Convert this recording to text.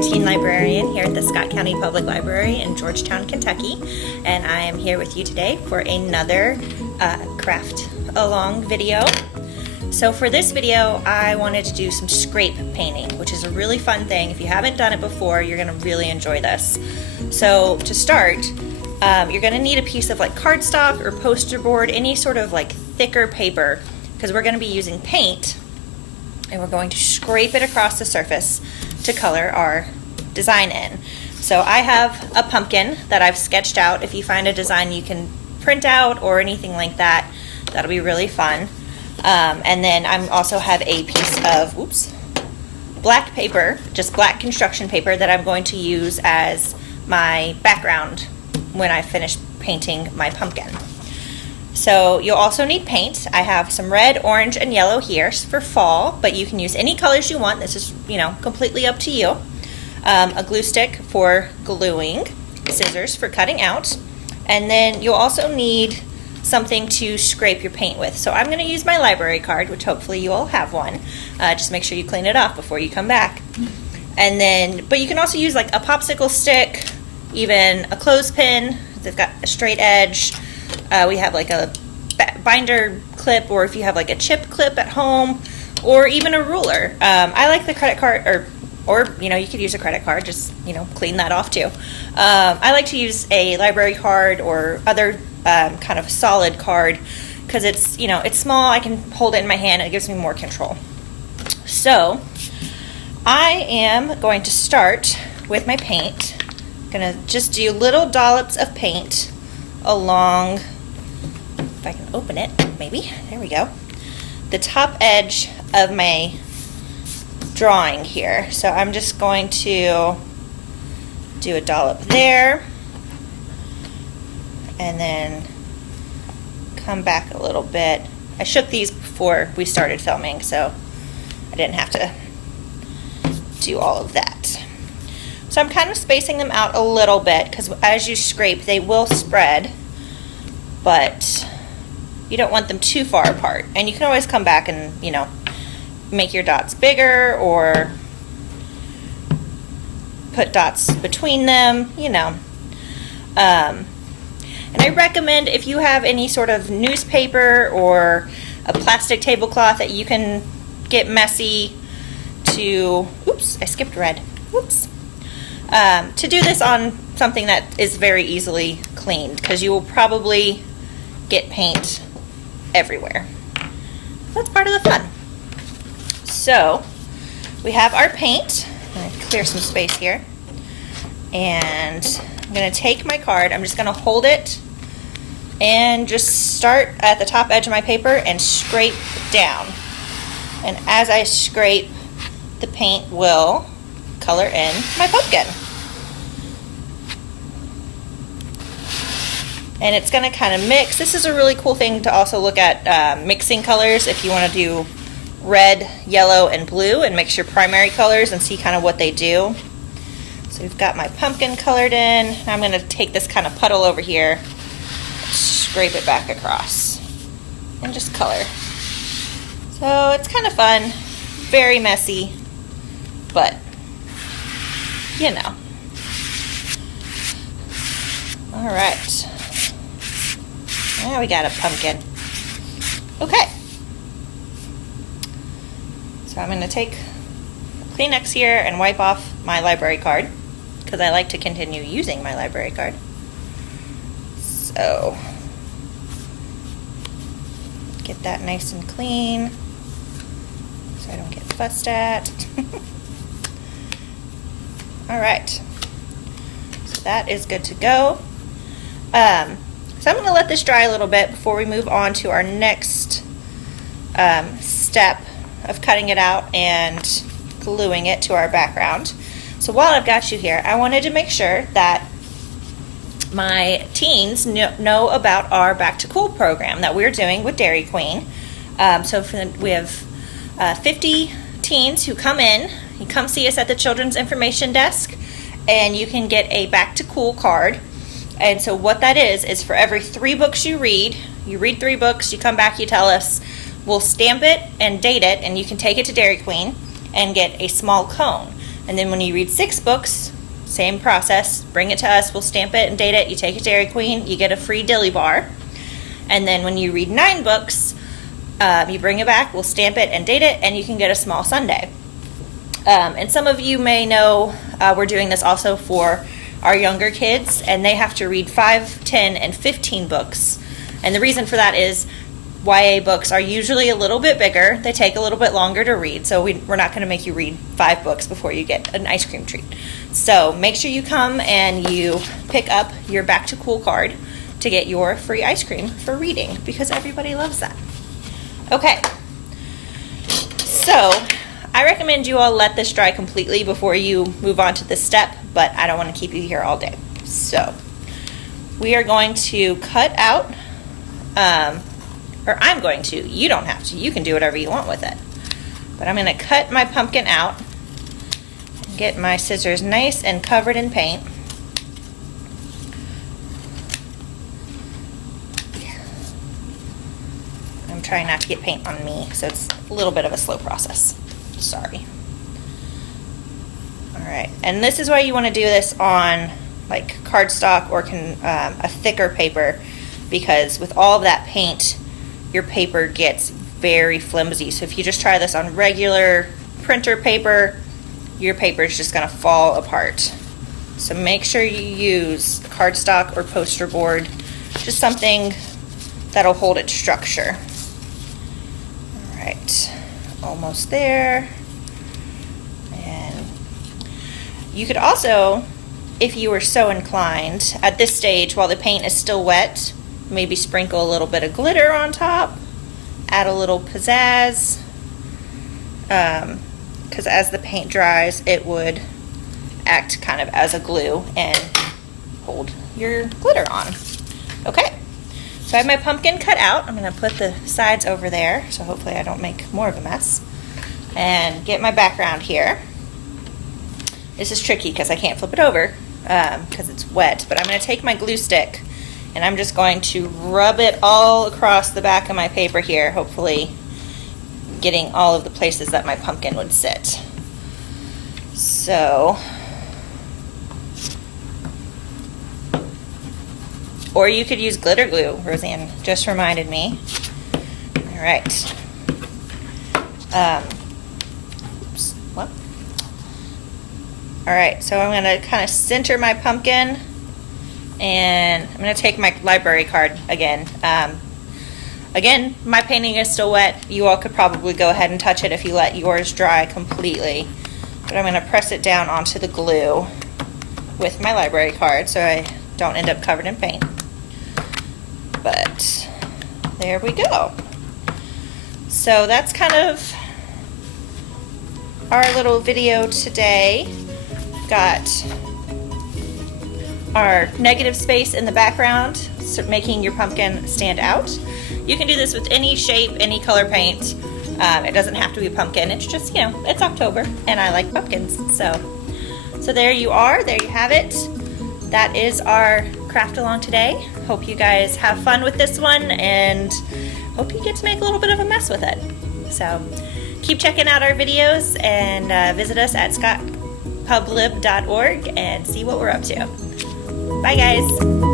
your teen librarian here at the Scott County Public Library in Georgetown, Kentucky, and I am here with you today for another craft along video. So for this video, I wanted to do some scrape painting, which is a really fun thing. If you haven't done it before, you're going to really enjoy this. So to start, you're going to need a piece of like cardstock or poster board, any sort of like thicker paper, because we're going to be using paint, and we're going to scrape it across the surface to color our design in. So I have a pumpkin that I've sketched out. If you find a design you can print out or anything like that, that'll be really fun. And then I also have a piece of black paper, just black construction paper, that I'm going to use as my background when I finish painting my pumpkin. So you'll also need paint. I have some red, orange, and yellow here for fall, but you can use any colors you want. This is, completely up to you. A glue stick for gluing, scissors for cutting out, and then you'll also need something to scrape your paint with. So I'm going to use my library card, which hopefully you all have one. Just make sure you clean it off before you come back. And then, but you can also use like a popsicle stick, even a clothespin. They've got a straight edge. We have like a binder clip, or if you have like a chip clip at home, or even a ruler. I like the credit card, or you could use a credit card, just clean that off too. I like to use a library card or other kind of solid card, because it's it's small. I can hold it in my hand and it gives me more control. So I am going to start with my paint. I'm gonna just do little dollops of paint along, if I can open it, maybe, there we go, the top edge of my drawing here. So I'm just going to do a dollop there, and then come back a little bit. I shook these before we started filming, so I didn't have to do all of that. So I'm kind of spacing them out a little bit, because as you scrape they will spread, but you don't want them too far apart. And you can always come back and make your dots bigger, or put dots between them, and I recommend, if you have any sort of newspaper or a plastic tablecloth that you can get messy, to I skipped red, to do this on something that is very easily cleaned, because you will probably get paint everywhere. That's part of the fun. So we have our paint. I'm going to clear some space here, and I'm going to take my card. I'm just going to hold it and just start at the top edge of my paper and scrape down. And as I scrape, the paint will color in my pumpkin. And it's going to kind of mix. This is a really cool thing to also look at, mixing colors, if you want to do red, yellow, and blue, and mix your primary colors and see kind of what they do. So we've got my pumpkin colored in. Now I'm going to take this kind of puddle over here, scrape it back across, and just color. So it's kind of fun, very messy, but All right. Now we got a pumpkin. Okay. So I'm going to take Kleenex here and wipe off my library card, because I like to continue using my library card. So get that nice and clean so I don't get fussed at. All right. So that is good to go. So I'm going to let this dry a little bit before we move on to our next step of cutting it out and gluing it to our background. So while I've got you here, I wanted to make sure that my teens know about our Back to Cool program that we're doing with Dairy Queen. We have 50 teens who come in. You come see us at the Children's Information Desk, and you can get a Back to Cool card. And so what that is for every 3 books you read 3 books, you come back, you tell us, we'll stamp it and date it, and you can take it to Dairy Queen and get a small cone. And then when you read 6 books, same process, bring it to us, we'll stamp it and date it, you take it to Dairy Queen, you get a free dilly bar. And then when you read 9 books, you bring it back, we'll stamp it and date it, and you can get a small sundae. And some of you may know we're doing this also for our younger kids, and they have to read 5, 10, and 15 books. And the reason for that is YA books are usually a little bit bigger. They take a little bit longer to read, so we're not going to make you read 5 books before you get an ice cream treat. So make sure you come and you pick up your Back to Cool card to get your free ice cream for reading, because everybody loves that. Okay, so I recommend you all let this dry completely before you move on to this step, but I don't want to keep you here all day. So we are going to cut out, or I'm going to, you don't have to, you can do whatever you want with it. But I'm going to cut my pumpkin out and get my scissors nice and covered in paint. I'm trying not to get paint on me, so it's a little bit of a slow process. Sorry. Alright, and this is why you want to do this on like cardstock or a thicker paper, because with all of that paint, your paper gets very flimsy. So if you just try this on regular printer paper, your paper is just going to fall apart. So make sure you use cardstock or poster board, just something that'll hold its structure. Alright, almost there. And you could also, if you were so inclined, at this stage while the paint is still wet, maybe sprinkle a little bit of glitter on top, add a little pizzazz, because as the paint dries, it would act kind of as a glue and hold your glitter on. Okay, so I have my pumpkin cut out. I'm going to put the sides over there, so hopefully I don't make more of a mess. And get my background here. This is tricky because I can't flip it over because it's wet, but I'm going to take my glue stick and I'm just going to rub it all across the back of my paper here, hopefully getting all of the places that my pumpkin would sit. So, or you could use glitter glue, Roseanne just reminded me. All right. Oops, what? All right, so I'm gonna kind of center my pumpkin, and I'm going to take my library card again. Again, my painting is still wet. You all could probably go ahead and touch it if you let yours dry completely. But I'm going to press it down onto the glue with my library card so I don't end up covered in paint. But there we go. So that's kind of our little video today. Got our negative space in the background, so making your pumpkin stand out. You can do this with any shape, any color paint. It doesn't have to be pumpkin. It's just, you know, it's October and I like pumpkins. So there you are. There you have it. That is our craft along today. Hope you guys have fun with this one and hope you get to make a little bit of a mess with it. So keep checking out our videos and visit us at scottpublib.org and see what we're up to. Bye guys.